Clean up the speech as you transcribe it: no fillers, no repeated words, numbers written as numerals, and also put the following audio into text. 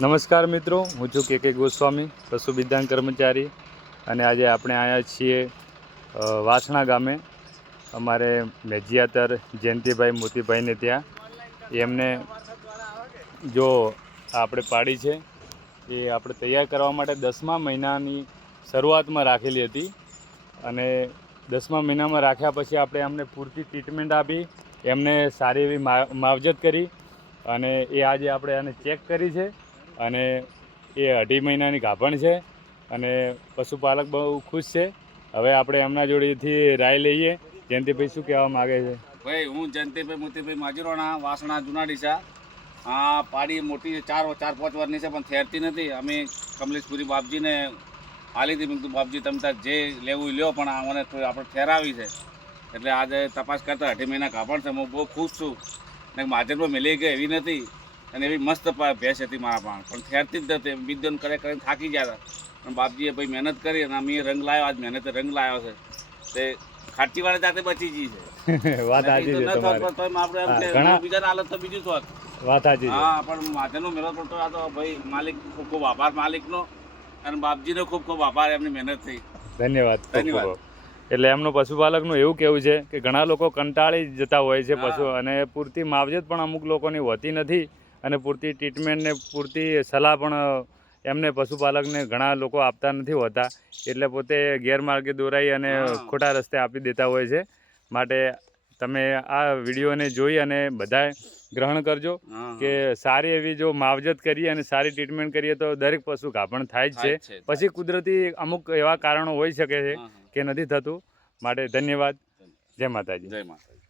નમસ્કાર મિત્રો, હું છું કે ગોસ્વામી, પશુ વિજ્ઞાન કર્મચારી. અને આજે આપણે આવ્યા છીએ વાસણા ગામે અમારે મેજિયાતર જયંતિભાઈ મોતીભાઈને ત્યાં. એમને જો આપણે પાડી છે એ આપણે તૈયાર કરવા માટે 10મા મહિનાની શરૂઆતમાં રાખેલી હતી. અને 10મા મહિનામાં રાખ્યા પછી આપણે એમને પૂરતી ટ્રીટમેન્ટ આપી, એમને સારી એવી માવજત કરી. અને એ આજે આપણે એને ચેક કરી છે અને એ 2.5 મહિનાની ગાભણ છે અને પશુપાલક બહુ ખુશ છે. હવે આપણે એમના જોડેથી રાય લઈએ. જયંતિભાઈ શું કહેવા માગે છે? ભાઈ, હું જયંતિભાઈ મોતીભાઈ માજીરોણા, વાસણા જૂના ડીસા. આ પાડી મોટી છે, 4-5 વર્ષની છે, પણ થેરતી નથી. અમે કમલેશપુરી બાપજીને હાલી હતી. મેં બાપજી તમે તાર જે લેવું લ્યો, પણ મને આપણે ઠેરાવી છે. એટલે આજે તપાસ કરતા 2.5 મહિના ગાભણ છે. હું બહુ ખુશ છું. ને માજરમાં મેલી ગઈ એવી નથી, અને એવી મસ્ત ભેંસ હતી મારા પણ ઠેરતી જ નથી. બીજોને કરીને થાકી ગયા હતા. પણ બાપજીએ ભાઈ મહેનત કરી અને અમે રંગ લાવ્યો. આજ મહેનતે રંગ લાવ્યો છે. તે ખાટી વાળી જાતે બચી ગઈ છે. વાત સાચી છે તમારી. આપણે બીજાને હાલત તો બીજું શું વાત સાચી છે. હા, પણ માધેનો મેળો પડતો આ તો ભાઈ માલિક ખૂબ ખૂબ આભાર માલિકનો, અને બાપજીનો ખૂબ ખૂબ આભાર. એમની મહેનત થઈ. ધન્યવાદ. એટલે એમનું પશુપાલકનું એવું કહેવું છે કે ઘણા લોકો કંટાળી જતા હોય છે પશુ, અને પૂરતી માવજત પણ અમુક લોકોની હોતી નથી, અને પૂરતી ટ્રીટમેન્ટ ને પૂરતી સલાહ પણ એમને પશુપાલકને ઘણા લોકો આપતા નથી હોતા. એટલે પોતે ગેરમાર્ગે દોરાઈ અને ખોટા રસ્તે આપી દેતા હોય છે. માટે તમે આ વિડીયોને જોઈ અને બધાએ ગ્રહણ કરજો કે સારી એવી જો માવજત કરીએ અને સારી ટ્રીટમેન્ટ કરીએ તો દરેક પશુ ગાભણ થાય જ છે. પછી કુદરતી અમુક એવા કારણો હોઈ શકે છે કે નથી થતું. માટે ધન્યવાદ. જય માતાજી. જય માતાજી.